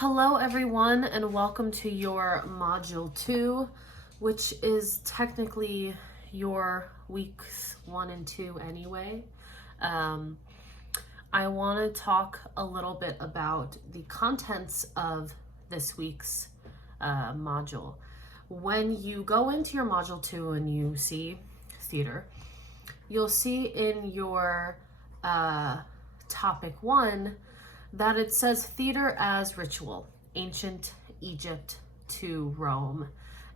Hello everyone, and welcome to your Module 2, which is technically your weeks 1 and 2 anyway. I want to talk a little bit about the contents of this week's module. When you go into your Module 2 and you see theater, you'll see in your topic 1 that it says theater as ritual, ancient Egypt to Rome,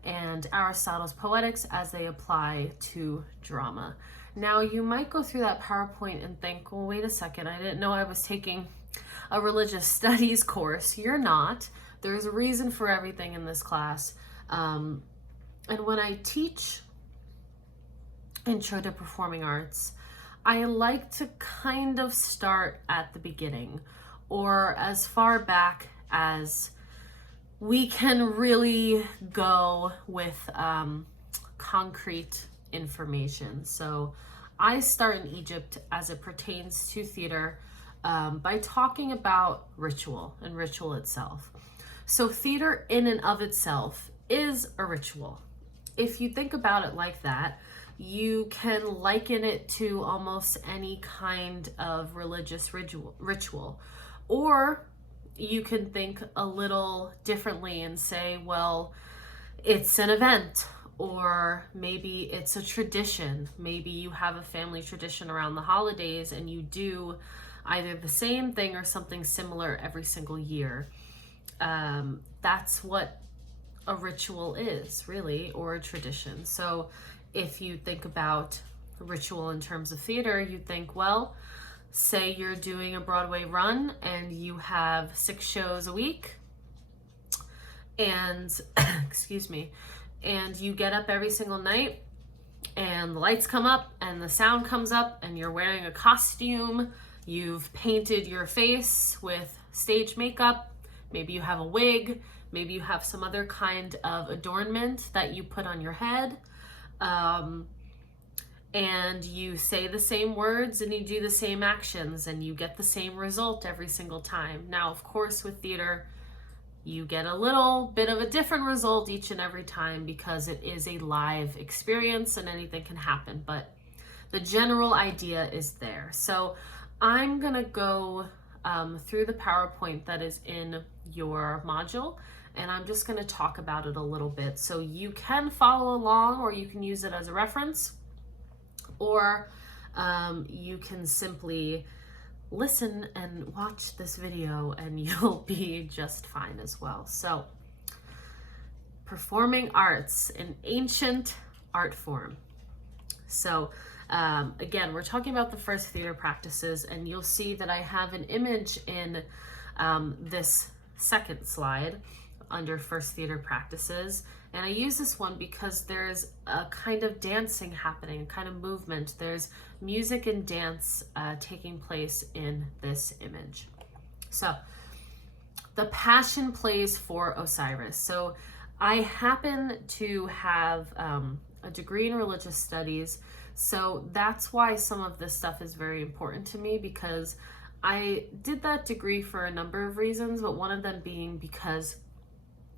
and Aristotle's poetics as they apply to drama. Now, you might go through that PowerPoint and think, well, wait a second, I didn't know I was taking a religious studies course. You're not. There's a reason for everything in this class. And when I teach Intro to Performing Arts, I like to kind of start at the beginning, or as far back as we can really go with concrete information. So I start in Egypt as it pertains to theater by talking about ritual and ritual itself. So theater in and of itself is a ritual. If you think about it like that, you can liken it to almost any kind of religious ritual. Or you can think a little differently and say, well, it's an event, or maybe it's a tradition. Maybe you have a family tradition around the holidays and you do either the same thing or something similar every single year. That's what a ritual is, really, or a tradition. So if you think about ritual in terms of theater, you think, well, say you're doing a Broadway run and you have 6 shows a week and excuse me, and you get up every single night and the lights come up and the sound comes up and you're wearing a costume, you've painted your face with stage makeup, maybe you have a wig, maybe you have some other kind of adornment that you put on your head, and you say the same words and you do the same actions and you get the same result every single time. Now, of course, with theater, you get a little bit of a different result each and every time because it is a live experience and anything can happen, but the general idea is there. So I'm gonna go through the PowerPoint that is in your module, and I'm just gonna talk about it a little bit so you can follow along, or you can use it as a reference, or you can simply listen and watch this video and you'll be just fine as well. So, performing arts, an ancient art form. So again, we're talking about the first theater practices, and you'll see that I have an image in this second slide under first theater practices. And I use this one because there's a kind of dancing happening, a kind of movement. There's music and dance taking place in this image. So the Passion Plays for Osiris. So I happen to have a degree in religious studies. So that's why some of this stuff is very important to me, because I did that degree for a number of reasons, but one of them being because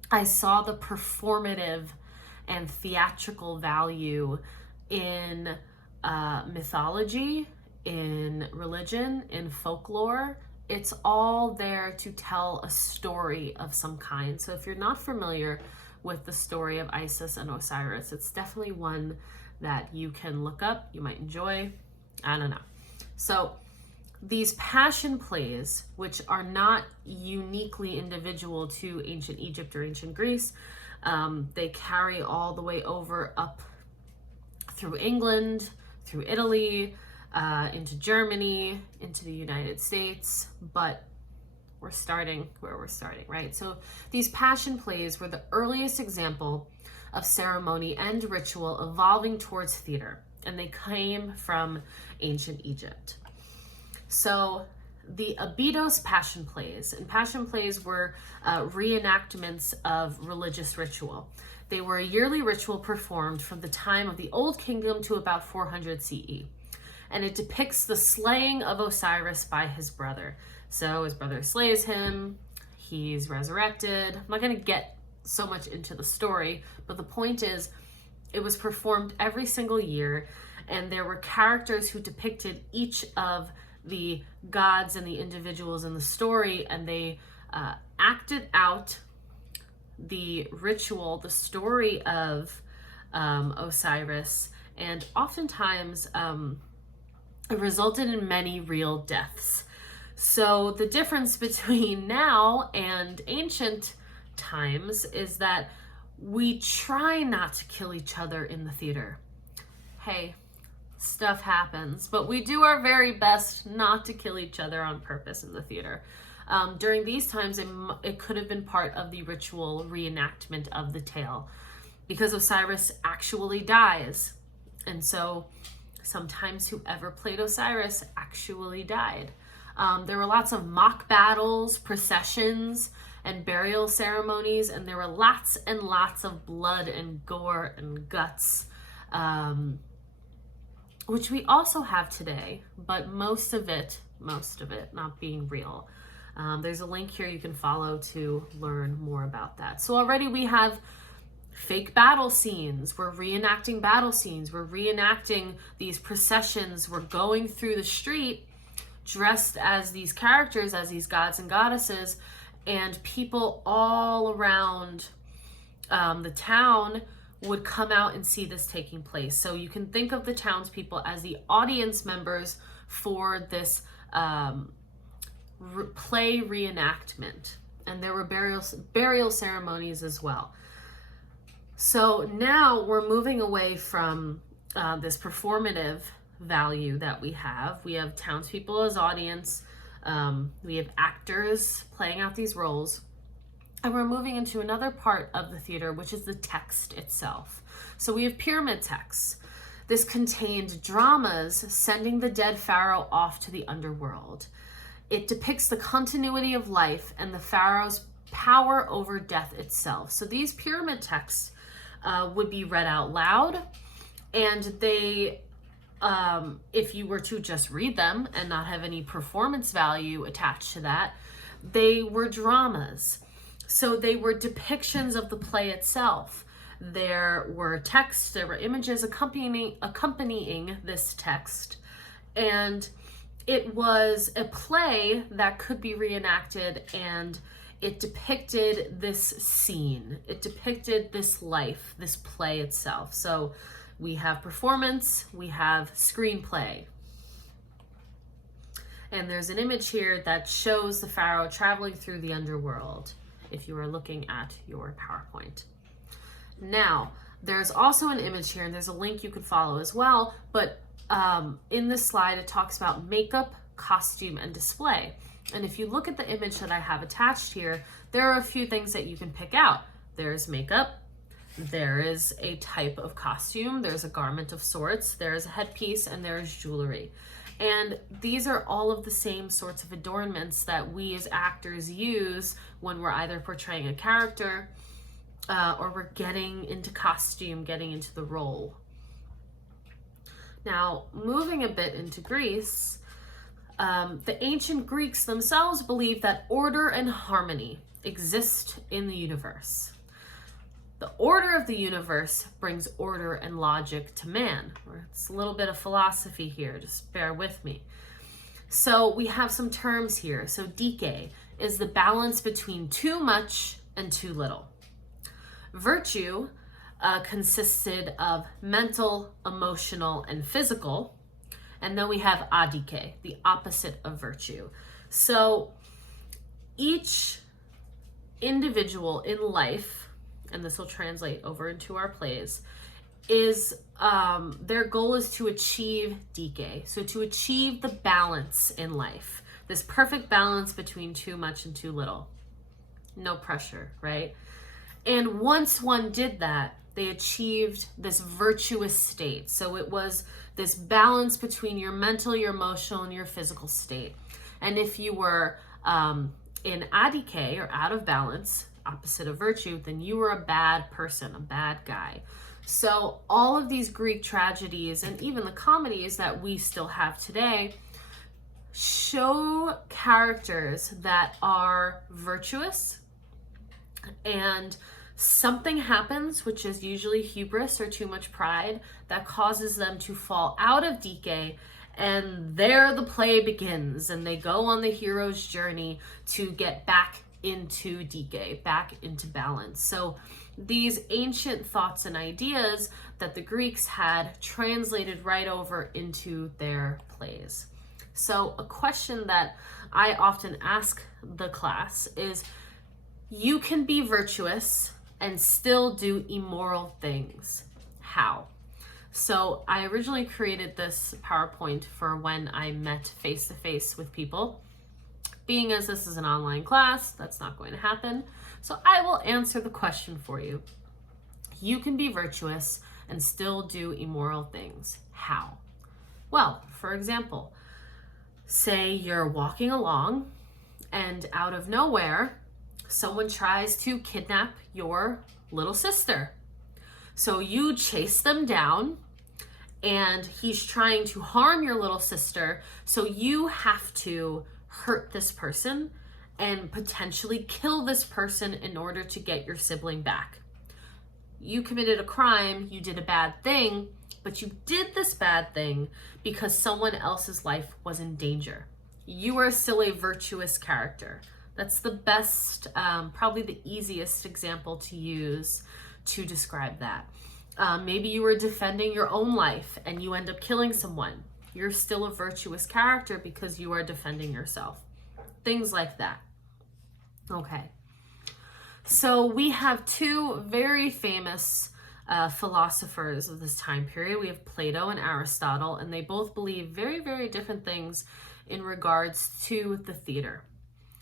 I saw the performative and theatrical value in mythology, in religion, in folklore. It's all there to tell a story of some kind. So if you're not familiar with the story of Isis and Osiris, it's definitely one that you can look up, you might enjoy, I don't know. So these passion plays, which are not uniquely individual to ancient Egypt or ancient Greece, they carry all the way over up through England, through Italy, into Germany, into the United States, but we're starting where we're starting, right? So these passion plays were the earliest example of ceremony and ritual evolving towards theater, and they came from ancient Egypt. So the Oedipus passion plays, and passion plays were reenactments of religious ritual. They were a yearly ritual performed from the time of the Old Kingdom to about 400 CE. And it depicts the slaying of Osiris by his brother. So his brother slays him, he's resurrected. I'm not going to get so much into the story, but the point is, it was performed every single year, and there were characters who depicted each of the gods and the individuals in the story, and they acted out the ritual, the story of Osiris, and oftentimes it resulted in many real deaths. So the difference between now and ancient times is that we try not to kill each other in the theater. Hey, stuff happens, but we do our very best not to kill each other on purpose in the theater. During these times, it could have been part of the ritual reenactment of the tale, because Osiris actually dies. And so sometimes whoever played Osiris actually died. There were lots of mock battles, processions, and burial ceremonies, and there were lots and lots of blood and gore and guts, which we also have today, but most of it not being real. There's a link here you can follow to learn more about that. So already we have fake battle scenes. We're reenacting battle scenes. We're reenacting these processions. We're going through the street dressed as these characters, as these gods and goddesses, and people all around the town would come out and see this taking place. So you can think of the townspeople as the audience members for this play reenactment. And there were burial ceremonies as well. So now we're moving away from this performative value that we have. We have townspeople as audience. We have actors playing out these roles. And we're moving into another part of the theater, which is the text itself. So we have pyramid texts. This contained dramas sending the dead pharaoh off to the underworld. It depicts the continuity of life and the pharaoh's power over death itself. So these pyramid texts would be read out loud, and they, if you were to just read them and not have any performance value attached to that, they were dramas. So they were depictions of the play itself. There were texts, there were images accompanying this text, and it was a play that could be reenacted, and it depicted this scene. It depicted this life, this play itself. So we have performance, we have screenplay. And there's an image here that shows the pharaoh traveling through the underworld, if you are looking at your PowerPoint. Now, there's also an image here, and there's a link you could follow as well, but in this slide, it talks about makeup, costume, and display. And if you look at the image that I have attached here, there are a few things that you can pick out. There's makeup, there is a type of costume, there's a garment of sorts, there's a headpiece, and there's jewelry. And these are all of the same sorts of adornments that we as actors use when we're either portraying a character or we're getting into costume, getting into the role. Now, moving a bit into Greece, the ancient Greeks themselves believed that order and harmony exist in the universe. The order of the universe brings order and logic to man. It's a little bit of philosophy here, just bear with me. So we have some terms here. So dike is the balance between too much and too little. Virtue consisted of mental, emotional, and physical. And then we have adike, the opposite of virtue. So each individual in life, and this will translate over into our plays, is their goal is to achieve dike. So to achieve the balance in life, this perfect balance between too much and too little. No pressure, right? And once one did that, they achieved this virtuous state. So it was this balance between your mental, your emotional, and your physical state. And if you were in adike, or out of balance, opposite of virtue, then you were a bad person, a bad guy. So all of these Greek tragedies, and even the comedies that we still have today, show characters that are virtuous and something happens, which is usually hubris or too much pride, that causes them to fall out of Dike, and there the play begins, and they go on the hero's journey to get back into Dike, back into balance. So these ancient thoughts and ideas that the Greeks had translated right over into their plays. So a question that I often ask the class is, you can be virtuous and still do immoral things. How? So I originally created this PowerPoint for when I met face-to-face with people. Being as this is an online class, that's not going to happen. So I will answer the question for you. You can be virtuous and still do immoral things. How? Well, for example, say you're walking along and out of nowhere, someone tries to kidnap your little sister. So you chase them down, and he's trying to harm your little sister. So you have to hurt this person and potentially kill this person in order to get your sibling back. You committed a crime, you did a bad thing, but you did this bad thing because someone else's life was in danger. You are still a virtuous character. That's the best, probably the easiest example to use to describe that. Maybe you were defending your own life and you end up killing someone. You're still a virtuous character because you are defending yourself. Things like that. Okay. So we have two very famous philosophers of this time period. We have Plato and Aristotle, and they both believe very, very different things in regards to the theater.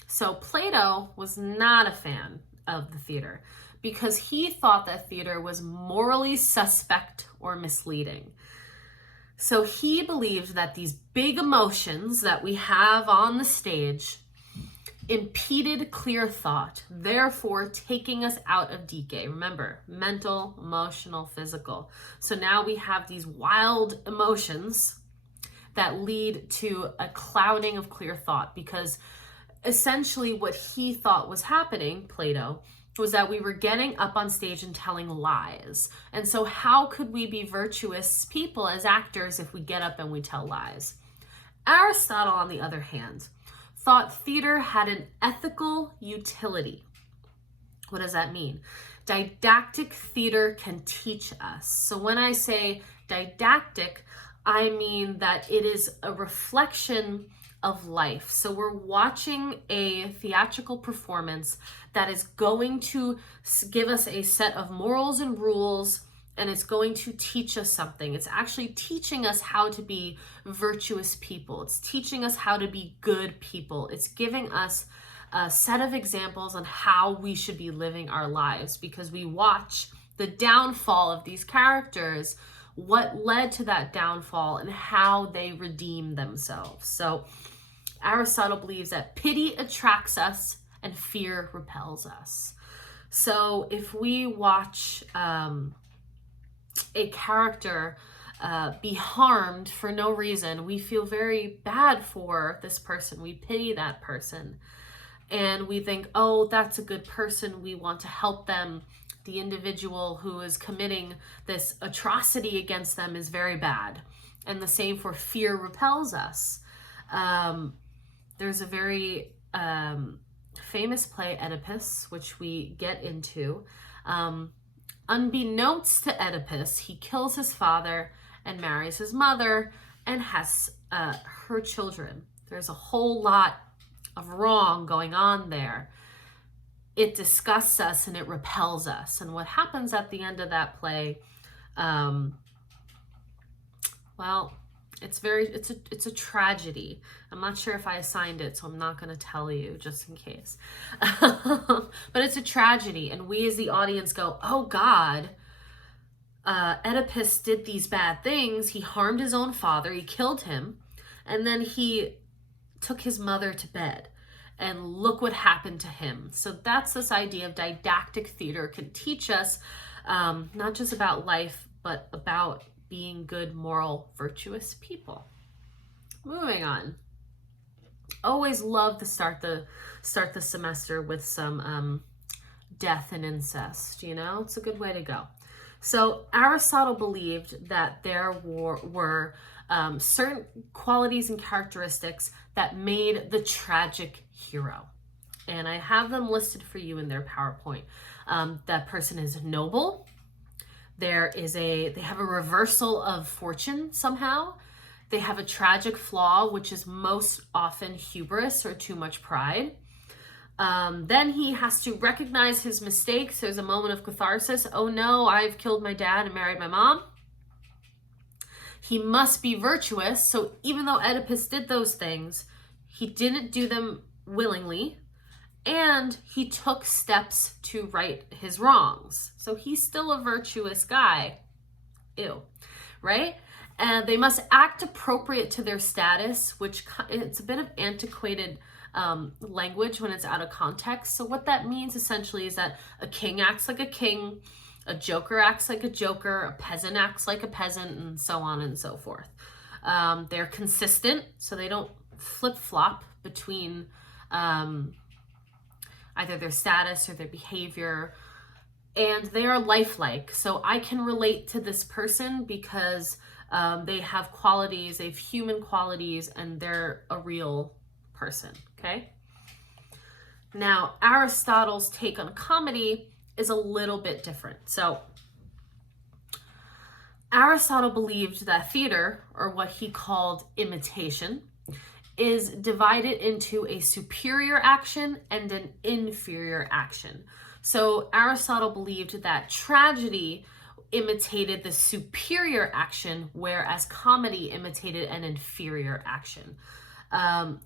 So Plato was not a fan of the theater because he thought that theater was morally suspect or misleading. So he believed that these big emotions that we have on the stage impeded clear thought, therefore taking us out of Dike. Remember, mental, emotional, physical. So now we have these wild emotions that lead to a clouding of clear thought, because essentially what he thought was happening, Plato, was that we were getting up on stage and telling lies. And so how could we be virtuous people as actors if we get up and we tell lies? Aristotle, on the other hand, thought theater had an ethical utility. What does that mean? Didactic theater can teach us. So when I say didactic, I mean that it is a reflection of life. So we're watching a theatrical performance that is going to give us a set of morals and rules, and it's going to teach us something. It's actually teaching us how to be virtuous people. It's teaching us how to be good people. It's giving us a set of examples on how we should be living our lives, because we watch the downfall of these characters, what led to that downfall, and how they redeem themselves. So Aristotle believes that pity attracts us and fear repels us. So if we watch a character be harmed for no reason, we feel very bad for this person. We pity that person. And we think, oh, that's a good person. We want to help them. The individual who is committing this atrocity against them is very bad. And the same for fear repels us. There's a very famous play, Oedipus, which we get into. Unbeknownst to Oedipus, he kills his father and marries his mother and has her children. There's a whole lot of wrong going on there. It disgusts us and it repels us. And what happens at the end of that play, well, it's a tragedy. I'm not sure if I assigned it, so I'm not going to tell you just in case. But it's a tragedy, and we as the audience go, oh God, Oedipus did these bad things. He harmed his own father, he killed him, and then he took his mother to bed. And look what happened to him. So that's this idea of didactic theater can teach us not just about life, but about being good, moral, virtuous people. Moving on. Always love to start the semester with some death and incest. It's a good way to go. So Aristotle believed that there were certain qualities and characteristics that made the tragic hero. And I have them listed for you in their PowerPoint. That person is noble. They have a reversal of fortune somehow. They have a tragic flaw, which is most often hubris or too much pride. Then he has to recognize his mistakes. There's a moment of catharsis. Oh no, I've killed my dad and married my mom. He must be virtuous. So even though Oedipus did those things, he didn't do them willingly. And he took steps to right his wrongs. So he's still a virtuous guy. Ew, right? And they must act appropriate to their status, which it's a bit of antiquated language when it's out of context. So what that means essentially is that a king acts like a king, a joker acts like a joker, a peasant acts like a peasant, and so on and so forth. They're consistent, so they don't flip-flop between either their status or their behavior, and they are lifelike. So I can relate to this person because they have qualities, they have human qualities, and they're a real person, okay? Now, Aristotle's take on comedy is a little bit different. So Aristotle believed that theater, or what he called imitation, is divided into a superior action and an inferior action. So Aristotle believed that tragedy imitated the superior action, whereas comedy imitated an inferior action.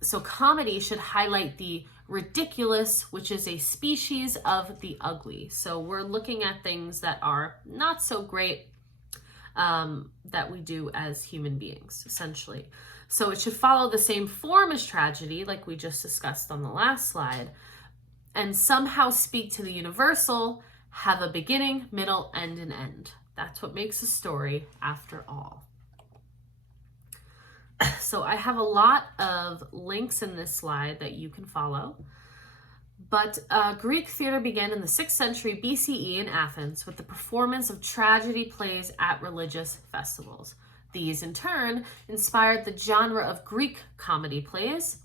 So comedy should highlight the ridiculous, which is a species of the ugly. So we're looking at things that are not so great that we do as human beings, essentially. So it should follow the same form as tragedy, like we just discussed on the last slide, and somehow speak to the universal, have a beginning, middle, and an end. That's what makes a story after all. So I have a lot of links in this slide that you can follow. But Greek theater began in the 6th century BCE in Athens with the performance of tragedy plays at religious festivals. These, in turn, inspired the genre of Greek comedy plays.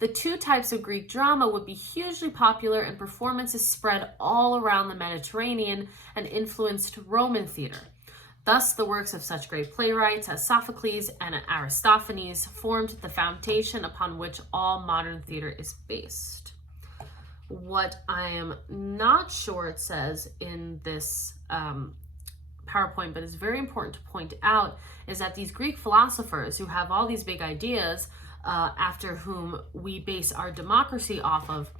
The two types of Greek drama would be hugely popular, and performances spread all around the Mediterranean and influenced Roman theater. Thus, the works of such great playwrights as Sophocles and Aristophanes formed the foundation upon which all modern theater is based. What I am not sure it says in this PowerPoint, but it's very important to point out, is that these Greek philosophers who have all these big ideas after whom we base our democracy off of,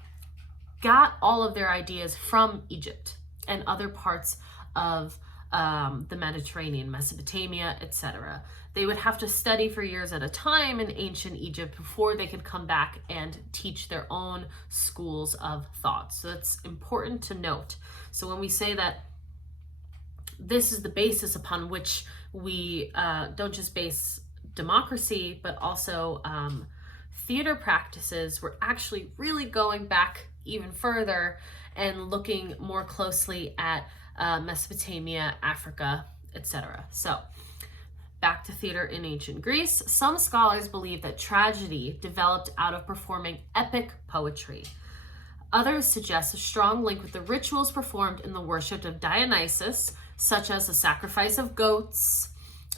got all of their ideas from Egypt and other parts of the Mediterranean, Mesopotamia, etc. They would have to study for years at a time in ancient Egypt before they could come back and teach their own schools of thought. So that's important to note. So when we say that this is the basis upon which we don't just base democracy, but also theater practices, we're actually really going back even further and looking more closely at Mesopotamia, Africa, etc. So back to theater in ancient Greece. Some scholars believe that tragedy developed out of performing epic poetry. Others suggest a strong link with the rituals performed in the worship of Dionysus, such as the sacrifice of goats,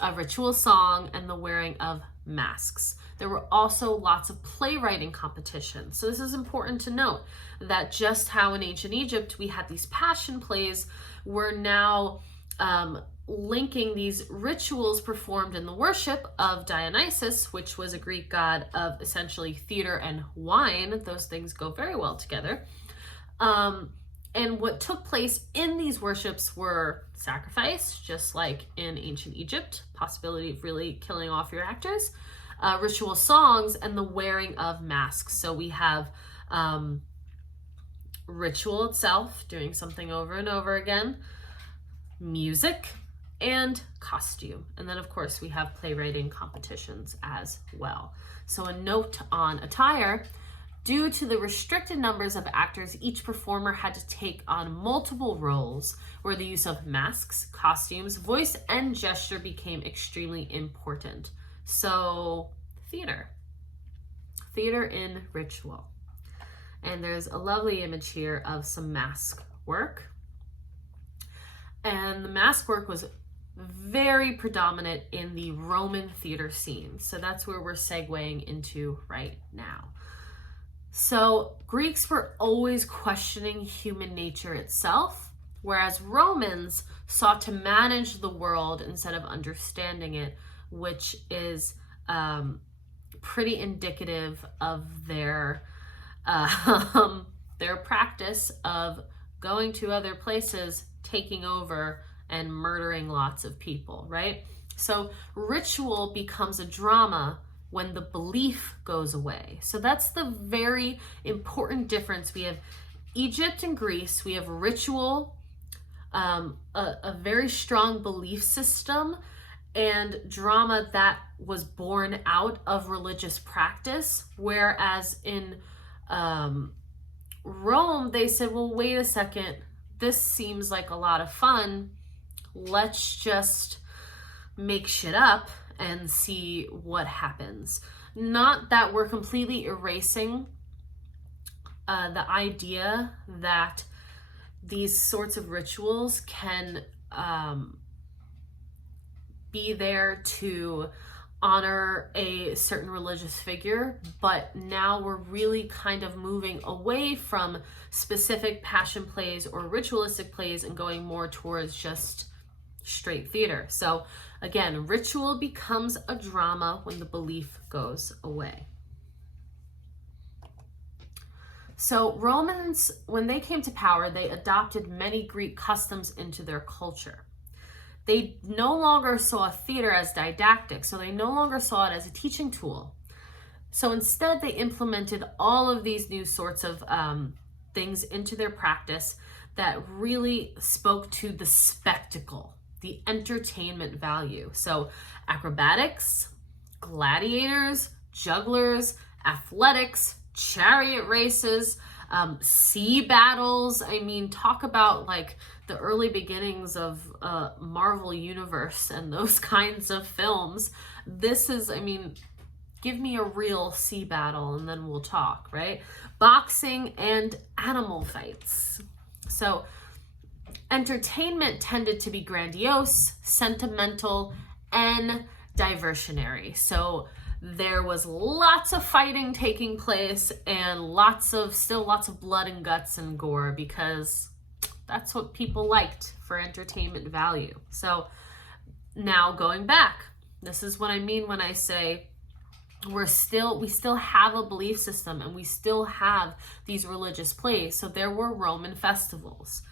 a ritual song, and the wearing of masks. There were also lots of playwriting competitions. So this is important to note, that just how in ancient Egypt we had these passion plays, we're now linking these rituals performed in the worship of Dionysus, which was a Greek god of essentially theater and wine. Those things go very well together. And what took place in these worships were sacrifice, just like in ancient Egypt, possibility of really killing off your actors, ritual songs, and the wearing of masks. So we have ritual itself, doing something over and over again, music, and costume. And then of course we have playwriting competitions as well. So a note on attire: due to the restricted numbers of actors, each performer had to take on multiple roles where the use of masks, costumes, voice, and gesture became extremely important. So theater in ritual. And there's a lovely image here of some mask work. And the mask work was very predominant in the Roman theater scene. So that's where we're segueing into right now. So Greeks were always questioning human nature itself, whereas Romans sought to manage the world instead of understanding it, which is pretty indicative of their practice of going to other places, taking over, and murdering lots of people, right? So ritual becomes a drama when the belief goes away. So that's the very important difference. We have Egypt and Greece, we have ritual, a very strong belief system, and drama that was born out of religious practice. Whereas in Rome, they said, well, wait a second, this seems like a lot of fun. Let's just make shit up and see what happens. Not that we're completely erasing the idea that these sorts of rituals can be there to honor a certain religious figure, but now we're really kind of moving away from specific passion plays or ritualistic plays and going more towards just straight theater. So again, ritual becomes a drama when the belief goes away. So Romans, when they came to power, they adopted many Greek customs into their culture. They no longer saw theater as didactic, so they no longer saw it as a teaching tool. So instead, they implemented all of these new sorts of things into their practice that really spoke to the spectacle, the entertainment value. So acrobatics, gladiators, jugglers, athletics, chariot races, sea battles. I mean, talk about like the early beginnings of Marvel Universe and those kinds of films. This is, I mean, give me a real sea battle and then we'll talk, right? Boxing and animal fights. So entertainment tended to be grandiose, sentimental, and diversionary. So there was lots of fighting taking place and still lots of blood and guts and gore, because that's what people liked for entertainment value. So now going back, this is what I mean when I say we still have a belief system and we still have these religious plays. So there were Roman festivals.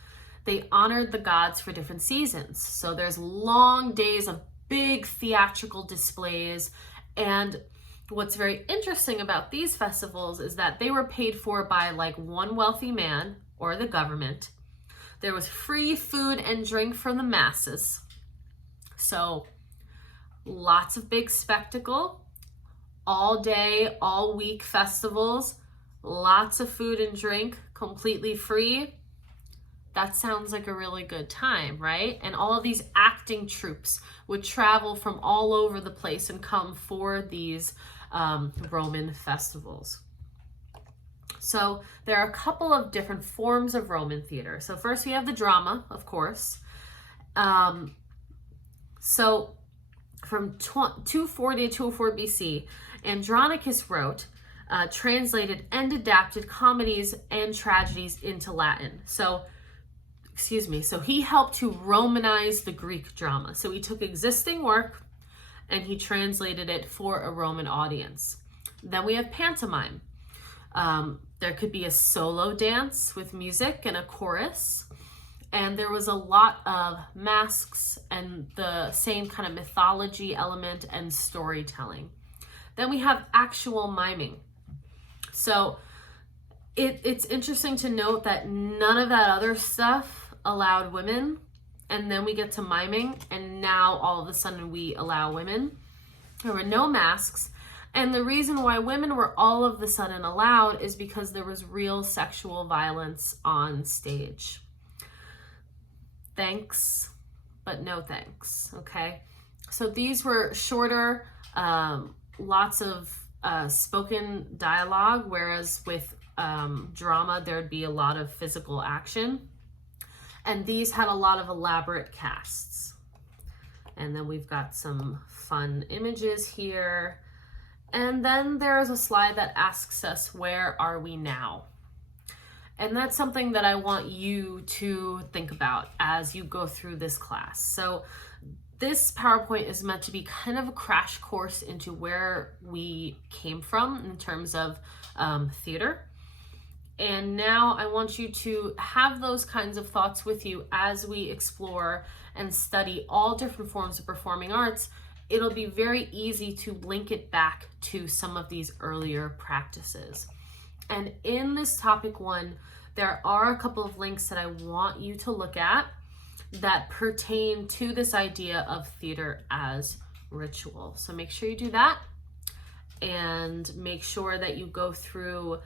They honored the gods for different seasons. So there's long days of big theatrical displays. And what's very interesting about these festivals is that they were paid for by like one wealthy man or the government. There was free food and drink for the masses. So lots of big spectacle, all day, all week festivals, lots of food and drink, completely free. That sounds like a really good time, right? And all of these acting troupes would travel from all over the place and come for these Roman festivals. So there are a couple of different forms of Roman theater. So first we have the drama, of course. So from 240 to 204 BC, Andronicus wrote, translated and adapted comedies and tragedies into Latin. So he helped to Romanize the Greek drama. So he took existing work and he translated it for a Roman audience. Then we have pantomime. There could be a solo dance with music and a chorus. And there was a lot of masks and the same kind of mythology element and storytelling. Then we have actual miming. So it's interesting to note that none of that other stuff allowed women. And then we get to miming and and now all of a sudden we allow women. There were no masks. And the reason why women were all of a sudden allowed is because there was real sexual violence on stage. Thanks, but no thanks, okay? So these were shorter, lots of spoken dialogue, whereas with drama, there'd be a lot of physical action. And these had a lot of elaborate casts. And then we've got some fun images here. And then there's a slide that asks us, where are we now? And that's something that I want you to think about as you go through this class. So this PowerPoint is meant to be kind of a crash course into where we came from in terms of theater. And now I want you to have those kinds of thoughts with you as we explore and study all different forms of performing arts. It'll be very easy to link it back to some of these earlier practices. And in this topic 1, there are a couple of links that I want you to look at that pertain to this idea of theater as ritual. So make sure you do that, and make sure that you go through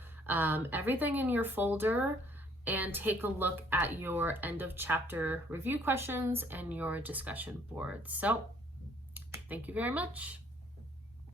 everything in your folder and take a look at your end of chapter review questions and your discussion boards. So thank you very much.